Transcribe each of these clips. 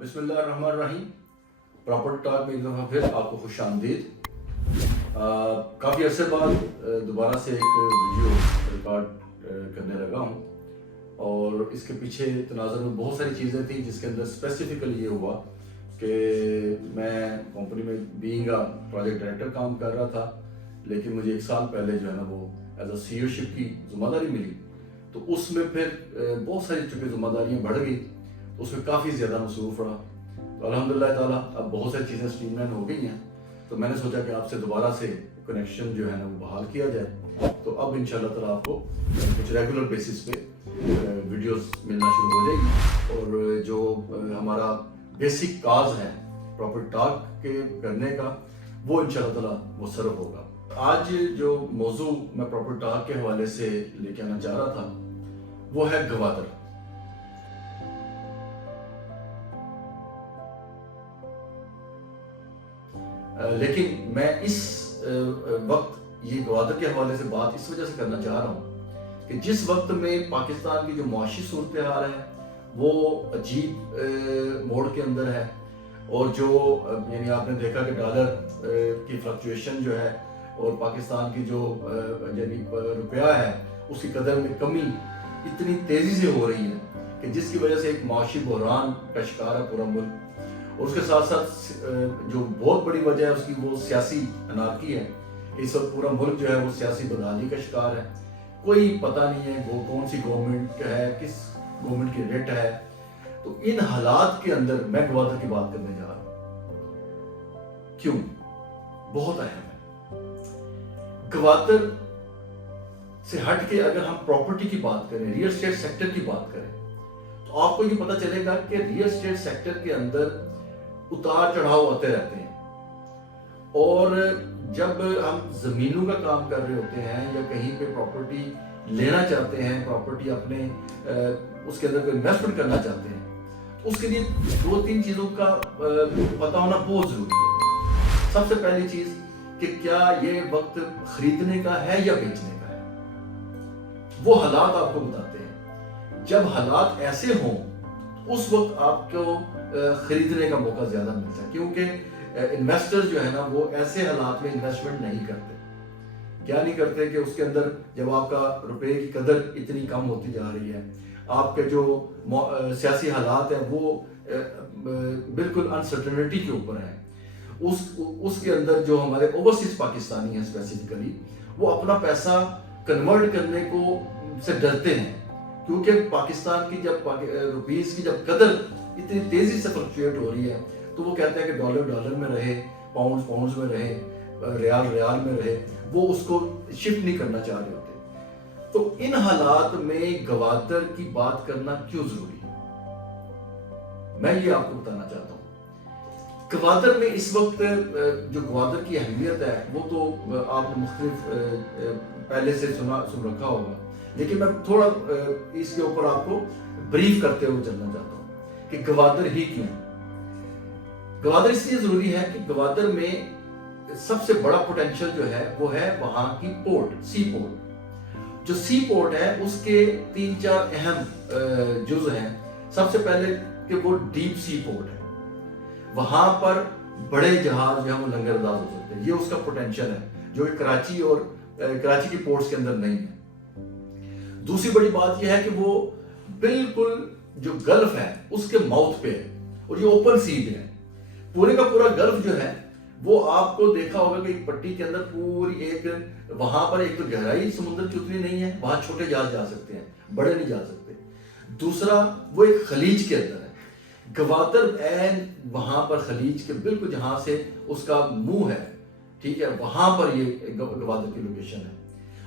بسم اللہ الرحمن الرحیم. پراپرٹی ٹاک میں ایک دفعہ پھر آپ کو خوش آمدید. کافی عرصے بعد دوبارہ سے ایک ویڈیو ریکارڈ کرنے لگا ہوں اور اس کے پیچھے تناظر میں بہت ساری چیزیں تھیں جس کے اندر اسپیسیفکلی یہ ہوا کہ میں کمپنی میں بینگ پروجیکٹ ڈائریکٹر کام کر رہا تھا، لیکن مجھے 1 سال پہلے جو ہے نا وہ ایز اے سی او شپ کی ذمہ داری ملی. تو اس میں پھر بہت ساری چونکہ ذمہ داریاں بڑھ گئی، اس میں کافی زیادہ مصروف رہا. تو الحمدللہ تعالیٰ اب بہت ساری چیزیں اسٹریم لائن ہو گئی ہیں، تو میں نے سوچا کہ آپ سے دوبارہ سے کنیکشن جو ہے نا وہ بحال کیا جائے. تو اب انشاءاللہ تعالیٰ آپ کو کچھ ریگولر بیسس پہ ویڈیوز ملنا شروع ہو جائے گی، اور جو ہمارا بیسک کاز ہے پراپرٹی ٹاک کے کرنے کا وہ انشاءاللہ تعالیٰ وہ سرو ہوگا. آج جو موضوع میں پراپرٹی ٹاک کے حوالے سے لے کے آنا چاہ رہا تھا وہ ہے گوادر. لیکن میں اس وقت یہ گوادر کے حوالے سے بات اس وجہ سے کرنا چاہ رہا ہوں کہ جس وقت میں پاکستان کی جو معاشی صورتحال ہے وہ عجیب موڑ کے اندر ہے، اور جو یعنی آپ نے دیکھا کہ ڈالر کی فلکچویشن جو ہے اور پاکستان کی جو یعنی روپیہ ہے اس کی قدر میں کمی اتنی تیزی سے ہو رہی ہے کہ جس کی وجہ سے ایک معاشی بحران کا شکار ہے پورا ملک. اور اس کے ساتھ ساتھ جو بہت بڑی وجہ ہے اس کی وہ سیاسی انارکی ہے. اس وقت پورا ملک جو ہے وہ سیاسی بدحالی کا شکار ہے. کوئی پتہ نہیں ہے وہ کون سی گورنمنٹ ہے، کس گورنمنٹ کی ریٹ ہے. تو ان حالات کے اندر میں گوادر کی بات کرنے جا رہا ہوں. کیوں؟ بہت اہم ہے. گوادر سے ہٹ کے اگر ہم پراپرٹی کی بات کریں، ریئل اسٹیٹ سیکٹر کی بات کریں، تو آپ کو یہ پتہ چلے گا کہ ریئل اسٹیٹ سیکٹر کے اندر اتار چڑھاؤ ہوتے رہتے ہیں. اور جب ہم زمینوں کا کام کر رہے ہوتے ہیں یا کہیں پہ پراپرٹی لینا چاہتے ہیں، پراپرٹی اپنے اس کے اندر کوئی انویسٹمنٹ کرنا چاہتے ہیں، تو اس کے لیے 2-3 چیزوں کا پتہ ہونا بہت ضروری ہے. سب سے پہلی چیز کہ کیا یہ وقت خریدنے کا ہے یا بیچنے کا ہے. وہ حالات آپ کو بتاتے ہیں. جب حالات ایسے ہوں اس وقت آپ کو خریدنے کا موقع زیادہ ملتا ہے، کیونکہ انویسٹر جو ہے نا وہ ایسے حالات میں انویسٹمنٹ نہیں کرتے. کیا نہیں کرتے کہ اس کے اندر جب آپ کا روپے کی قدر اتنی کم ہوتی جا رہی ہے، آپ کے جو سیاسی حالات ہیں وہ بالکل انسرٹنٹی کے اوپر ہیں، اس کے اندر جو ہمارے اوورسیز پاکستانی ہیں اسپیسیفکلی وہ اپنا پیسہ کنورٹ کرنے کو سے ڈرتے ہیں، کیونکہ پاکستان کی جب روپیز کی جب قدر اتنی تیزی سے فلکچویٹ ہو رہی ہے تو وہ کہتے ہیں کہ ڈالر میں رہے، پاؤنڈز میں رہے، ریال میں رہے. وہ اس کو شفٹ نہیں کرنا چاہ رہے ہوتے. تو ان حالات میں گوادر کی بات کرنا کیوں ضروری ہے، میں یہ آپ کو بتانا چاہتا ہوں. گوادر میں اس وقت جو گوادر کی اہمیت ہے وہ تو آپ نے مختلف پہلے سے سن رکھا ہوگا، لیکن میں تھوڑا اس کے اوپر آپ کو بریف کرتے ہوئے چلنا چاہتا ہوں کہ گوادر ہی کیوں. گوادر اس لیے ضروری ہے کہ گوادر میں سب سے بڑا پوٹینشل جو ہے وہ ہے وہاں کی پورٹ، سی پورٹ. جو سی پورٹ ہے اس کے 3-4 اہم جز ہیں. سب سے پہلے کہ وہ ڈیپ سی پورٹ ہے، وہاں پر بڑے جہاز جو ہیں وہ لنگر انداز ہو سکتے ہیں. یہ اس کا پوٹینشل ہے جو کہ کراچی کی پورٹس کے اندر نہیں ہے. دوسری بڑی بات یہ ہے کہ وہ بالکل جو گلف ہے اس کے ماؤتھ پہ ہے اور یہ اوپن سی پہ ہے. پورے کا پورا گلف جو ہے وہ آپ کو دیکھا ہوگا کہ ایک پٹی کے اندر پوری ایک وہاں پر ایک تو گہرائی سمندر کی اتنی نہیں ہے، وہاں چھوٹے جہاز جا سکتے ہیں، بڑے نہیں جا سکتے. دوسرا وہ ایک خلیج کے اندر ہے. گوادر این وہاں پر خلیج کے بالکل جہاں سے اس کا منہ ہے، ٹھیک ہے، وہاں پر یہ گوادر کی لوکیشن ہے.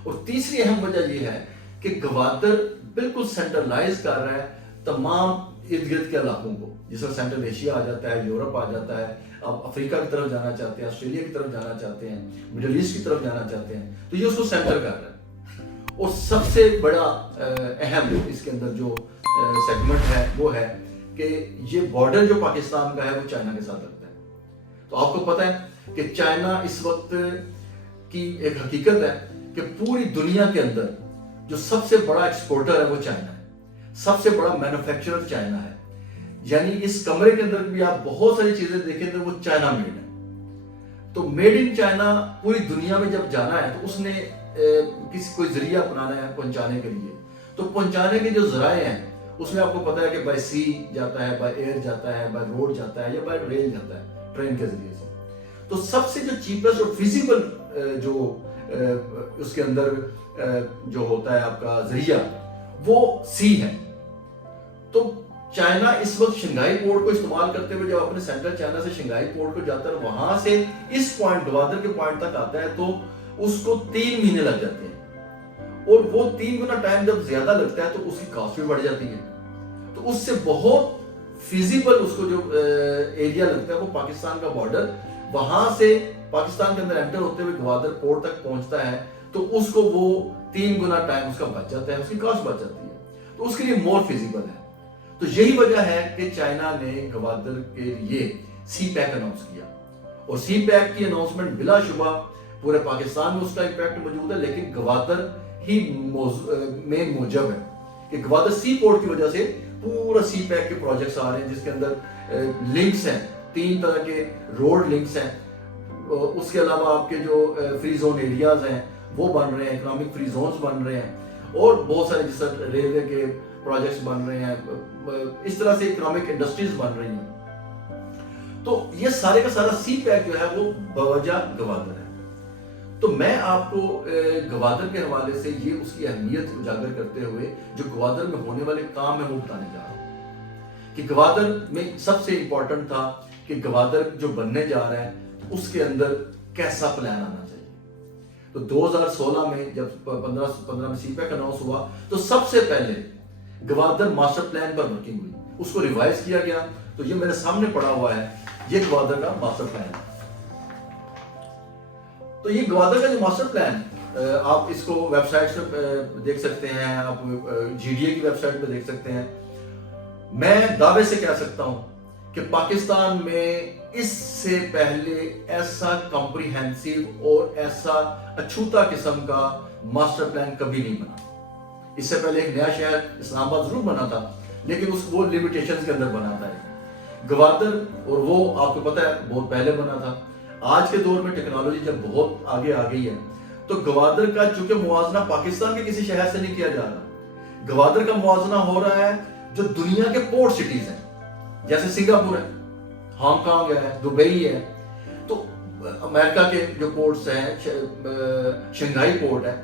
اور تیسری اہم وجہ یہ ہے کہ گوادر بالکل سینٹرلائز کر رہا ہے تمام ارد گرد کے علاقوں کو. جس طرح سینٹرل ایشیا آ جاتا ہے، یورپ آ جاتا ہے، اب افریقہ کی طرف جانا چاہتے ہیں، آسٹریلیا کی طرف جانا چاہتے ہیں، مڈل ایسٹ کی طرف جانا چاہتے ہیں، تو یہ اس کو سینٹر کر رہا ہے. اور سب سے بڑا اہم اس کے اندر جو سیگمنٹ ہے وہ ہے کہ یہ بارڈر جو پاکستان کا ہے وہ چائنا کے ساتھ لگتا ہے. تو آپ کو پتہ ہے کہ چائنا اس وقت کی ایک حقیقت ہے کہ پوری دنیا کے اندر جو سب سے بڑا ایکسپورٹر ہے وہ چائنا ہے، سب سے بڑا مینوفیکچرر چائنا ہے. यानी इस कमरे के अंदर भी आप बहुत सारी चीजें देखें तो वो चाइना मेड है। तो मेड इन चाइना पूरी दुनिया में जब जाना है तो उसने किसी कोई जरिया अपनाना है पहुंचाने के लिए। तो पहुंचाने के जो जराए हैं उसमें आपको पता है कि बाय सी जाता है, बाय एयर जाता है, बाय रोड जाता है या बाय रेल जाता है, ट्रेन के जरिए से। तो सबसे जो चीपेस्ट और फिजिबल जो उसके अंदर जो होता है आपका जरिया वो सी है। तो चाइना इस वक्त शंघाई पोर्ट को इस्तेमाल करते हुए जब अपने सेंट्रल चाइना से शंघाई पोर्ट को जाता है, वहां से इस पॉइंट ग्वादर के पॉइंट तक आता है, तो उसको 3 महीने लग जाते हैं। और वो 3 गुना टाइम जब ज्यादा लगता है तो उसकी कॉस्ट भी बढ़ जाती है। तो उससे बहुत फिजिबल उसको जो एरिया लगता है वो पाकिस्तान का बॉर्डर, वहां से पाकिस्तान के अंदर एंटर होते हुए ग्वादर पोर्ट तक पहुंचता है, तो उसको वो 3 गुना टाइम उसका बच जाता है, उसकी कॉस्ट बच जाती है, तो उसके लिए मोर फिजिबल है। तो यही वजह है कि चाइना ने ग्वादर के लिए सी पैक अनाउंस किया। और सी पैक की अनाउंसमेंट बिलाशुबा पूरे पाकिस्तान में उसका इम्पैक्ट मौजूद है, लेकिन ग्वादर ही मेन मोजब है कि ग्वादर सी पोर्ट की वजह से पूरा सी पैक के प्रोजेक्ट्स आ रहे हैं, जिसके अंदर लिंक्स हैं, 3 तरह के रोड लिंक्स हैं। उसके अलावा आपके जो फ्री जोन एरियाज हैं वो बन रहे हैं, इकोनॉमिक फ्री जोन्स बन रहे हैं, और बहुत सारे जिस रेलवे के प्रोजेक्ट्स बन रहे हैं, इस तरह से इकोनॉमिक इंडस्ट्रीज बन रही हैं। तो ये सारे का सारा सी पैक जो है वो बवजह ग्वादर है। तो मैं आपको ग्वादर के हवाले से ये उसकी अहमियत उजागर करते हुए जो ग्वादर में होने वाले काम है वो बताने जा रहा हूँ कि ग्वादर में सबसे इंपॉर्टेंट था कि ग्वादर जो बनने जा रहा है उसके अंदर कैसा प्लान आना चाहिए। तो 2016 में जब 15 में सी पैक अनाउंस हुआ तो सबसे पहले ग्वादर मास्टर प्लान पर वर्किंग हुई, उसको रिवाइज किया गया। तो ये मेरे सामने पड़ा हुआ है, ये ग्वादर का मास्टर प्लान है। तो ये ग्वादर का जो मास्टर प्लान, आप इसको वेबसाइट पे देख सकते हैं, आप जीडीए की वेबसाइट पे देख सकते हैं। मैं दावे से कह सकता हूं कि पाकिस्तान में इससे पहले ऐसा कॉम्प्रिहेंसिव और ऐसा अछूता किस्म का मास्टर प्लान कभी नहीं बना। इससे पहले एक नया शहर इस्लामाबाद जरूर बना था, लेकिन वो लिमिटेशंस के अंदर बना था ग्वादर, और वो आपको पता है बहुत पहले बना था। आज के दौर में टेक्नोलॉजी जब बहुत आगे आ गई है तो ग्वादर का चूंकि मुआवजा पाकिस्तान के किसी शहर से नहीं किया जा रहा, ग्वादर का मुआवजा हो रहा है जो दुनिया के पोर्ट सिटीज हैं, जैसे सिंगापुर है, हांगकांग है, दुबई है, तो अमेरिका के जो पोर्ट्स हैं, शंघाई पोर्ट है,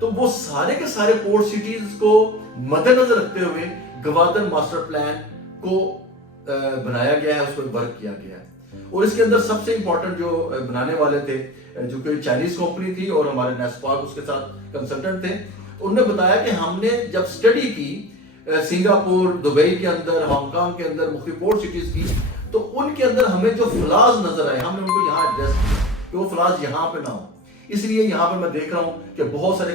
तो वो सारे के सारे पोर्ट सिटीज को मद्देनजर रखते हुए ग्वादर मास्टर प्लान को बनाया गया है, उस पर वर्क किया गया है। और इसके अंदर सबसे इंपॉर्टेंट जो बनाने वाले थे, जो कि चाइनीज कंपनी थी और हमारे नेस्पाक उसके साथ कंसल्टेंट थे, उन्होंने बताया कि हमने जब स्टडी की सिंगापुर, दुबई के अंदर, हांगकांग के अंदर, मुख्तलिफ पोर्ट सिटीज की, तो उनके अंदर हमें जो फ्लॉज नजर आए, हमने उनको यहाँ एड्रेस किया कि वो फ्लॉज यहाँ पे ना हो। इसलिए यहाँ पर मैं देख रहा हूँ कि बहुत सारे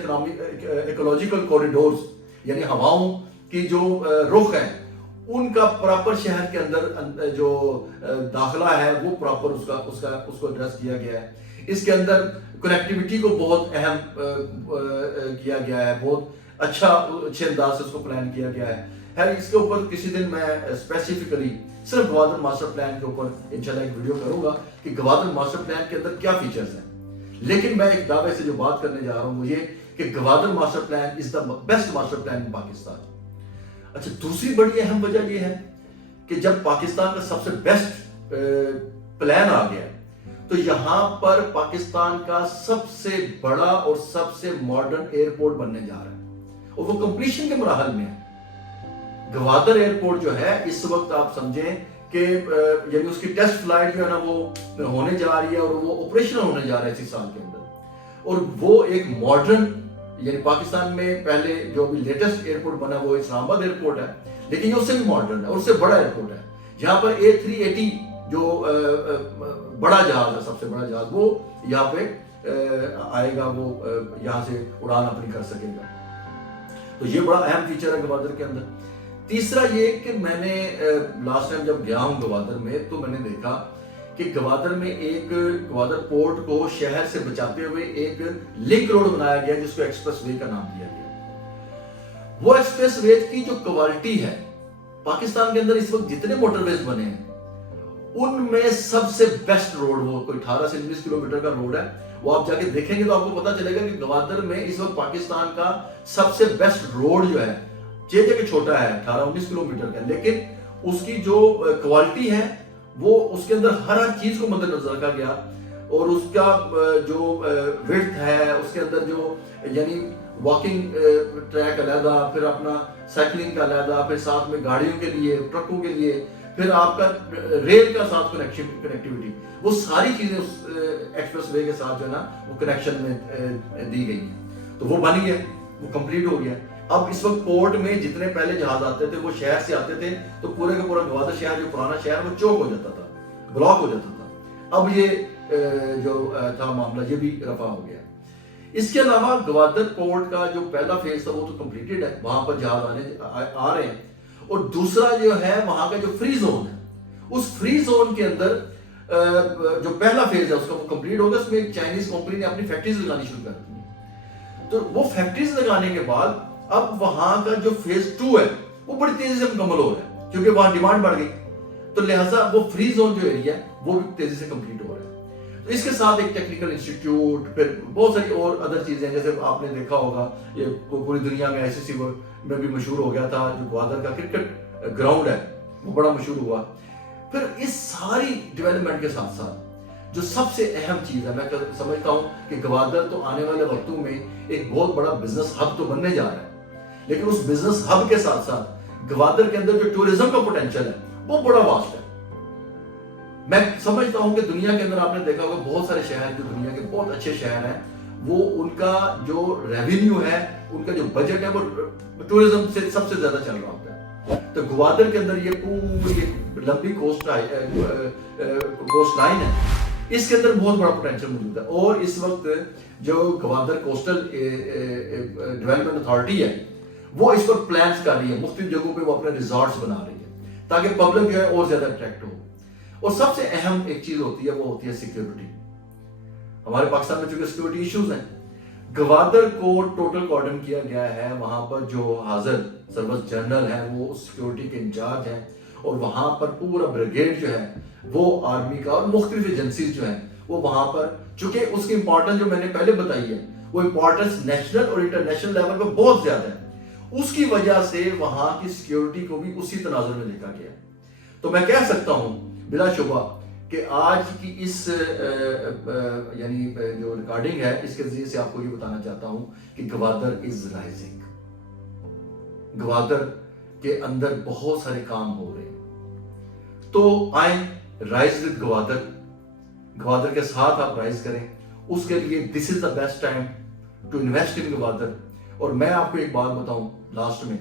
इकोलॉजिकल कॉरिडोर्स, यानी हवाओं की जो रुख है, उनका प्रॉपर शहर के अंदर जो दाखिला है वो प्रॉपर उसको एड्रेस किया गया है। इसके अंदर कनेक्टिविटी को बहुत अहम किया गया है, बहुत अच्छे अंदाज से उसको प्लान किया गया है। खैर इसके ऊपर किसी दिन मैं स्पेसिफिकली सिर्फ ग्वादर मास्टर प्लान के ऊपर इंशाल्लाह एक वीडियो करूंगा कि ग्वादर मास्टर प्लान के अंदर क्या फीचर्स हैं। लेकिन मैं एक दावे से जो बात करने जा रहा हूं वो ये कि Gwadar master plan is the best master plan in Pakistan. अच्छा, दूसरी बड़ी अहम वजह यह है कि जब पाकिस्तान का सबसे बेस्ट प्लान आ गया तो यहां पर पाकिस्तान का सबसे बड़ा और सबसे मॉडर्न एयरपोर्ट बनने जा रहा है और वो कंप्लीशन के मराहल में है। ग्वादर एयरपोर्ट जो है इस वक्त आप समझें कि यानी उसकी टेस्ट फ्लाइट जो है ना वो होने जा रही है और वो ऑपरेशनल होने जा रहा है इसी साल के अंदर। और वो एक मॉडर्न, यानी पाकिस्तान में पहले जो भी लेटेस्ट एयरपोर्ट बना वो इस्लामाबाद एयरपोर्ट है, लेकिन ये उससे भी मॉडर्न है और उससे बड़ा एयरपोर्ट है। यहाँ पर A380 जो बड़ा जहाज है, सबसे बड़ा जहाज, वो यहाँ पे आएगा, वो यहाँ से उड़ान अपनी कर सकेगा। तो ये बड़ा अहम फीचर है ग्वादर के अंदर। तीसरा ये कि मैंने लास्ट टाइम जब गया हूँ ग्वादर में तो मैंने देखा कि ग्वादर में एक ग्वादर पोर्ट को शहर से बचाते हुए एक लिंक रोड बनाया गया जिसको एक्सप्रेस वे का नाम दिया गया। वो एक्सप्रेस वे की जो क्वालिटी है पाकिस्तान के अंदर इस वक्त जितने मोटरवेज बने हैं उनमें सबसे बेस्ट रोड वो कोई 18 से 19 किलोमीटर का रोड है, वो आप जाके देखेंगे तो आपको पता चलेगा कि गवादर में इस वक्त पाकिस्तान का सबसे बेस्ट रोड जो है, ये जगह छोटा है 18-19 किलोमीटर का, लेकिन उसकी जो क्वालिटी है वो उसके अंदर हर चीज को मद्देनजर रखा गया, और उसका जो विड्थ है उसके अंदर जो यानी वॉकिंग ट्रैक अलहदा, फिर अपना साइकिलिंग का अलहदा, फिर साथ में गाड़ियों के लिए, ट्रकों के लिए, फिर आपका रेल का साथ कनेक्टिविटी, वो सारी चीजें उस एक्सप्रेस वे के साथ जो है ना वो कनेक्शन में दी गई है। तो वो बन गया, वो कंप्लीट हो गया। अब इस वक्त पोर्ट में जितने पहले जहाज आते थे वो शहर से आते थे तो पूरे का पूरा गवादर शहर, जो पुराना शहर, वो चौक हो जाता था, ब्लॉक हो जाता था। अब ये जो था मामला ये भी रफा हो गया। इसके अलावा गवादर पोर्ट का जो पहला फेज था वो तो कंप्लीटेड है, वहां पर जहाज आ रहे हैं। और दूसरा जो है वहां का जो फ्री जोन है, उस फ्री जोन के अंदर जो पहला फेज है उसका वो कंप्लीट हो गया। उसमें एक चाइनीज कंपनी ने अपनी फैक्ट्रीज लगानी शुरू कर दी। तो वो फैक्ट्रीज लगाने के बाद अब वहां का जो फेज 2 है वो बड़ी तेजी से मुकम्मल हो रहा है, क्योंकि वहां डिमांड बढ़ गई, तो लिहाजा वो फ्री जोन जो एरिया है वो भी तेजी से कंप्लीट हो रहा है। तो इसके साथ एक टेक्निकल इंस्टीट्यूट, फिर बहुत सारी और अदर चीजें, जैसे आपने देखा होगा ये पूरी दुनिया में आईसीसी में भी मशहूर हो गया था, जो ग्वादर का क्रिकेट ग्राउंड है वो बड़ा मशहूर हुआ। फिर इस सारी डेवलपमेंट के साथ साथ जो सबसे अहम चीज है, मैं समझता हूं कि गवादर तो आने वाले वक्तों में एक बहुत बड़ा बिजनेस हब तो बनने जा रहा है, लेकिन उस बिजनेस हब के साथ साथ गवादर के अंदर जो टूरिज्म का पोटेंशियल है वो बड़ा वास्ट है। मैं समझता हूं कि दुनिया के अंदर आपने देखा होगा बहुत सारे शहर जो दुनिया के बहुत अच्छे शहर हैं, वो उनका जो रेवेन्यू है, उनका जो बजट है वो टूरिज्म से सबसे ज्यादा चल रहा होता है। तो गवादर के अंदर ये पूरी लंबी कोस्ट लाइन है, इसके अंदर बहुत बड़ा पोटेंशियल मौजूद है। और इस वक्त जो गवादर कोस्टल डेवलपमेंट अथॉरिटी है वो इस पर प्लान्स कर रही है, मुख्तलिफ जगहों पे वो अपने रिजॉर्ट्स बना रही है ताकि पब्लिक जो है और ज्यादा अट्रैक्ट हो। और सबसे अहम एक चीज होती है, वो होती है सिक्योरिटी। हमारे पाकिस्तान में चूंकि सिक्योरिटी इश्यूज हैं, गवादर को टोटल कॉर्डन किया गया है। वहां पर जो हाजिर सर्विस जनरल है वो उस सिक्योरिटी के इंचार्ज हैं, और वहां पर पूरा ब्रिगेड जो है वो आर्मी का और मुख्तलिफ एजेंसीज जो है वो वहां पर, चूंकि उसकी इंपॉर्टेंस जो मैंने पहले बताई है वो इंपॉर्टेंस नेशनल और इंटरनेशनल लेवल पर बहुत ज्यादा है, उसकी वजह से वहां की सिक्योरिटी को भी उसी तनाजुर में देखा गया। तो मैं कह सकता हूं बिलाशुबा कि आज की इस यानी जो रिकॉर्डिंग है इसके जरिए से आपको ये बताना चाहता हूं कि गवादर इज राइजिंग। गवादर के अंदर बहुत सारे काम हो रहे हैं, तो आए राइज विद गवादर, गवादर के साथ आप राइज करें। उसके लिए this is the best time to invest in Gwadar. और मैं आपको एक बात बताऊं लास्ट में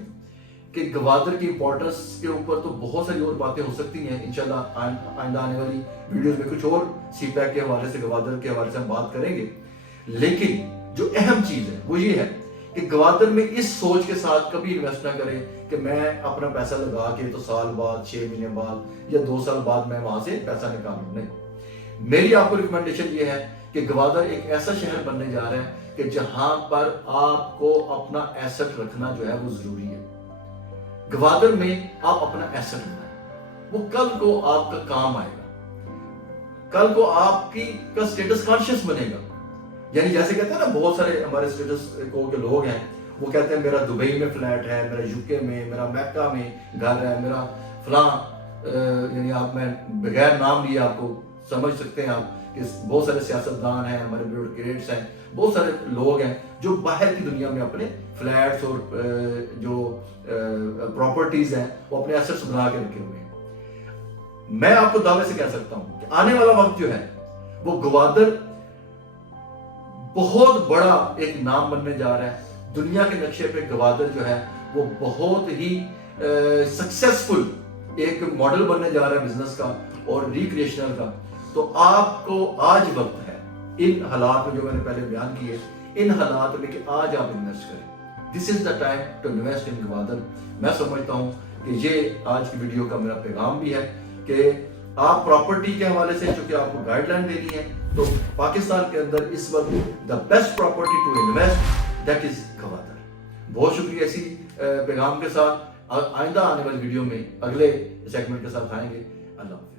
कि गवादर की इंपॉर्टेंस के ऊपर तो बहुत सारी और बातें हो सकती हैं, इंशाल्लाह आइंदा आने वाली वीडियोस में कुछ और सीपैक के हवाले से, गवादर के हवाले से हम बात करेंगे। लेकिन जो अहम चीज है वो ये है कि गवादर में इस सोच के साथ कभी इन्वेस्ट ना करें कि मैं अपना पैसा लगा के तो साल बाद, 6 महीने बाद या 2 साल बाद मैं वहां से पैसा निकालूं। नहीं, मेरी आपको रिकमेंडेशन ये है कि गवादर एक ऐसा शहर बनने जा रहा है कि जहां पर आपको अपना एसेट रखना जो है वो जरूरी है। गवादर में आप अपना एसेट बनाएं, वो कल को आपका काम आएगा, कल को आपकी का स्टेटस कॉन्शियस बनेगा। यानी जैसे कहते हैं ना, बहुत सारे हमारे स्टेटस को के लोग हैं वो कहते हैं मेरा दुबई में फ्लैट है, मेरा यूके में, मेरा मैक्का में घर है, मेरा फलां, यानी आप, मैं बगैर नाम लिए आपको समझ सकते हैं आप कि बहुत सारे सियासतदान हैं, हमारे ब्यूरोक्रेट्स हैं, बहुत सारे लोग हैं जो बाहर की दुनिया में अपने फ्लैट्स और जो प्रॉपर्टीज हैं वो अपने एसेट्स बना के रखे हुए हैं। मैं आपको दावे से कह सकता हूं कि आने वाला वक्त जो है वो गवादर बहुत बड़ा एक नाम बनने जा रहा है। दुनिया के नक्शे पे गवादर जो है वो बहुत ही सक्सेसफुल एक मॉडल बनने जा रहा है बिजनेस का और रिक्रिएशनल का। तो आपको आज वक्त है इन हालात में जो मैंने पहले बयान किए, इन हालात में कि आज आप इन्वेस्ट करें। This is the time to invest in Gwadar. मैं समझता हूं कि ये आज की वीडियो का मेरा पैगाम भी है कि आप प्रॉपर्टी के हवाले से चूंकि आपको गाइडलाइन देनी है, तो पाकिस्तान के अंदर इस वक्त the best property to invest that is Gwadar. बहुत शुक्रिया इसी पैगाम के साथ آئندہ آنے والی ویڈیو میں اگلے سیگمنٹ کے ساتھ آئیں گے. اللہ حافظ.